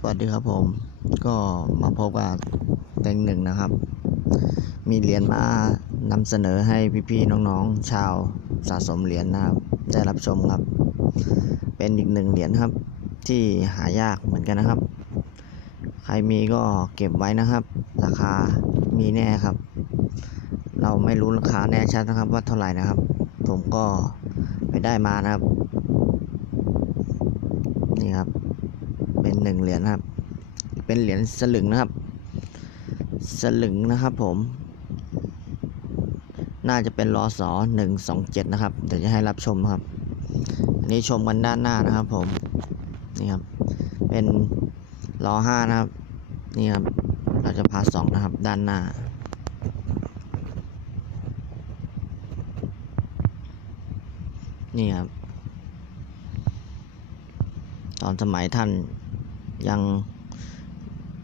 สวัสดีครับผมก็มาพบกับเต็งหนึ่งนะครับ มีเหรียญมานำเสนอให้พี่ๆน้องๆชาวสะสมเหรียญนะครับได้รับชมครับ เป็นอีกหนึ่งเหรียญครับ ที่หายากเหมือนกันนะครับ ใครมีก็เก็บไว้นะครับ ราคามีแน่ครับ เราไม่รู้ราคาแน่ชัดนะครับ ว่าเท่าไหร่นะครับ ผมก็ไปได้มานะครับ นี่ครับ เป็นหนึ่งเหรียญครับ เป็นเหรียญสลึงนะครับ สลึงนะครับผม น่าจะเป็นรอสอหนึ่งสองเจ็ดนะครับ เดี๋ยวจะให้รับชมครับ อันนี้ชมกันด้านหน้านะครับผม นี่ครับ เป็นรอห้านะครับ นี่ครับ เราจะพาสองนะครับ ด้านหน้านี่ครับ ตอนสมัยท่าน ยัง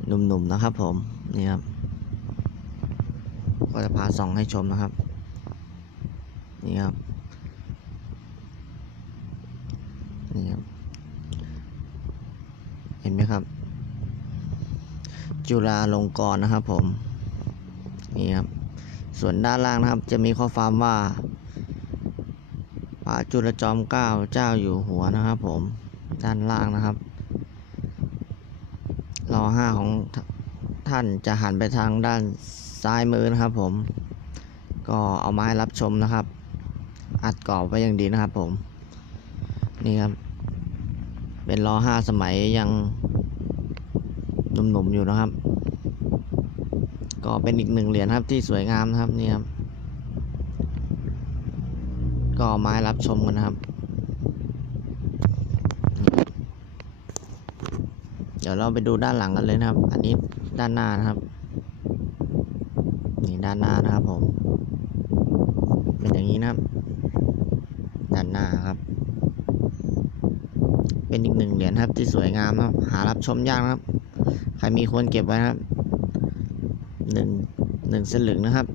หนุ่มๆนะครับผมนี่ครับก็จะพาส่องให้ชมนะครับนี่ครับนี่ครับ เห็นไหมครับ จุฬาลงกรณ์นะครับผมนี่ครับส่วนด้านล่างนะครับ จะมีข้อความว่าพระจุลจอมเกล้าเจ้าอยู่หัวนะครับผมด้านล่างนะครับ รอห้าของท่านจะหันไปทางด้านซ้ายมือนะครับ ผม ก็เอามาให้รับชมนะครับ อัดกรอบไว้อย่างดีนะครับ ผม นี่ครับ เป็นล้อห้าสมัยยังหนุ่มๆอยู่นะครับ ก็เป็นอีกหนึ่งเหรียญครับที่สวยงามนะครับนี่ครับ ก็เอามาให้รับชมกันนะครับ เดี๋ยวเราไปดูด้านหลังกันเลยนะครับ อันนี้ด้านหน้านะครับ นี่ด้านหน้านะครับผม เป็นอย่างนี้นะครับ ด้านหน้าครับ เป็นอีกหนึ่งเหรียญครับที่สวยงามครับ หารับชมยากนะครับ ใครมีควรเก็บไว้นะครับหนึ่งหนึ่งสลึงนะครับ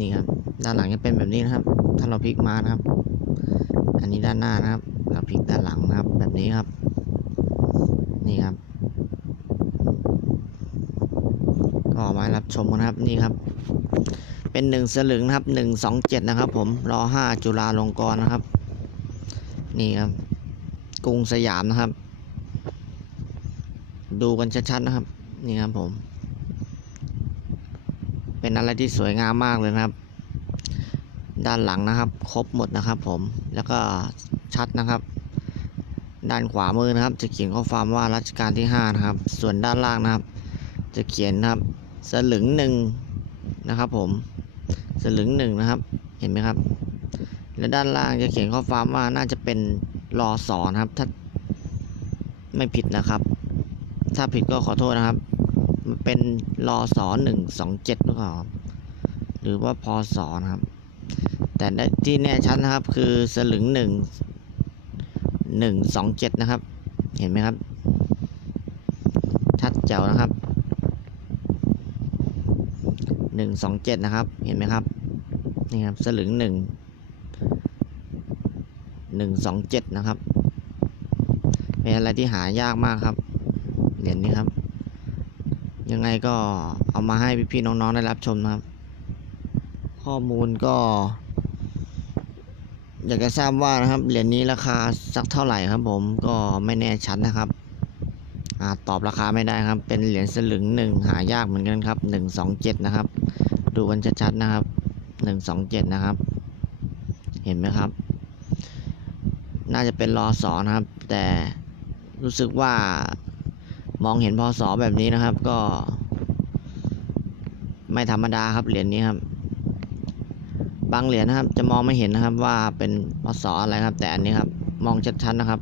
นี่ครับ ด้านหลังจะเป็นแบบนี้นะครับ ถ้าเราพลิกมานะครับ อันนี้ด้านหน้านะครับ เราพลิกด้านหลังนะครับ แบบนี้ครับ นี่ครับ ก็เอามารับชมกันนะครับนี่ครับ เป็นหนึ่งสลึงนะครับหนึ่งสองเจ็ดนะครับ ผมรอห้าจุฬาลงกรณ์นะครับ นี่ครับกรุงสยามนะครับ ดูกันชัดๆนะครับ นี่ครับผม เป็นอะไรที่สวยงามมากเลยนะครับ ด้านหลังนะครับ ครบหมดนะครับ ผมแล้วก็ชัดนะครับด้านขวามือนะครับ จะเขียนข้อความว่ารัชกาลที่ 5 นะครับ ส่วนด้านล่างนะครับ จะเขียนนะครับ สลึงหนึ่งนะครับผมสลึงหนึ่งนะครับเห็นไหมครับ และด้านล่างจะเขียนข้อความว่าน่าจะเป็นรอสอนครับ ถ้าไม่ผิดนะครับ ถ้าผิดก็ขอโทษนะครับมันเป็นรอสอหนึ่งสองเจ็ดหรือเปล่าครับหรือว่าพอสอนครับ แต่ที่แน่ชัดนะครับคือสลึงหนึ่งหนึ่งสองเจ็ดนะครับ เห็นไหมครับ ชัดแจ๋วนะครับ หนึ่งสองเจ็ดนะครับ เห็นไหมครับ นี่ครับ สลึงหนึ่งหนึ่งสองเจ็ดนะครับเป็นอะไรที่หายากมากครับ เหรียญนี้ครับ ยังไงก็เอามาให้พี่ๆน้องๆได้รับชมนะครับ ข้อมูลก็ อยากจะทราบว่านะครับ เหรียญนี้ราคาสักเท่าไหร่ครับ ผมก็ไม่แน่ชัดนะครับอตอบราคาไม่ได้ครับ เป็นเหรียญสลึงหนึ่งหายากเหมือนกันครับหนึ่งสองเจ็ดนะครับ ดูกันชัดๆนะครับหนึ่งสองเจ็ดนะครับ เห็นไหมครับ น่าจะเป็นรอสอนะครับ แต่รู้สึกว่ามองเห็นพศแบบนี้นะครับ ก็ ไม่ธรรมดาครับเหรียญนี้ครับ บางเหรียญนะครับ จะมองไม่เห็นนะครับว่าเป็นพศอะไรครับ แต่อันนี้ครับ มองชัดๆนะครับ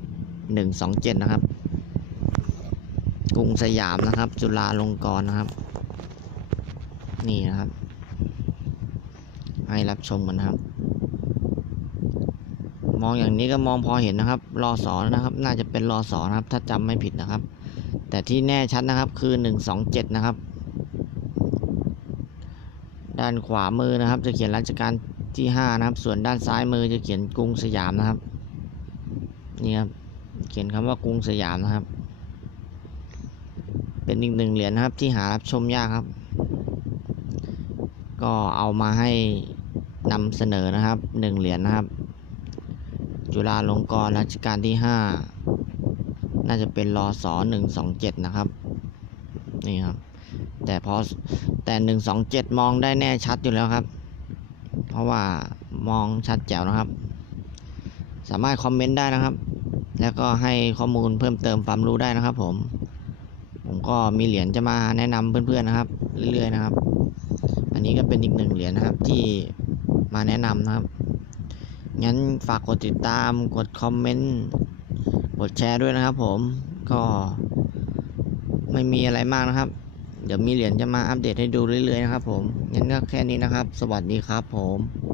หนึ่งสองเจ็ดนะครับกรุงสยามนะครับ จุฬาลงกรณ์นะครับ นี่นะครับ ให้รับชมกันนะครับ มองอย่างนี้ก็มองพอเห็นนะครับรอสอนะครับ น่าจะเป็นรอสอนะครับ ถ้าจำไม่ผิดนะครับ แต่ที่แน่ชัดนะครับคือหนึ่งสองเจ็ดนะครับ ด้านขวามือนะครับ จะเขียนรัชกาลที่ห้านะครับ ส่วนด้านซ้ายมือจะเขียนกรุงสยามนะครับนี่ครับเขียนคำว่ากรุงสยามนะครับ เป็นอีกหนึ่งเหรียญนะครับที่หารับชมยากครับ ก็เอามาให้ นำเสนอนะครับหนึ่งเหรียญนะครับ จุฬาลงกรณ์รัชกาลที่ห้าน่าจะเป็นรอสอหนึ่งสองเจ็ดนะครับ นี่ครับ แต่พอแต่หนึ่งสองเจ็ดมองได้แน่ชัดอยู่แล้วครับ เพราะว่ามองชัดแจ๋วนะครับ สามารถคอมเมนต์ได้นะครับ แล้วก็ให้ข้อมูลเพิ่มเติมความรู้ได้นะครับผม ผมก็มีเหรียญจะมาแนะนำเพื่อนๆนะครับ เรื่อยๆนะครับ อันนี้ก็เป็นอีกหนึ่งเหรียญนะครับที่ มาแนะนำนะครับ งั้นฝากกดติดตาม กดคอมเมนต์ กดแชร์ด้วยนะครับผม ก็ไม่มีอะไรมากนะครับ เดี๋ยวมีเหรียญจะมาอัปเดตให้ดูเรื่อยๆนะครับผม งั้นก็แค่นี้นะครับ สวัสดีครับผม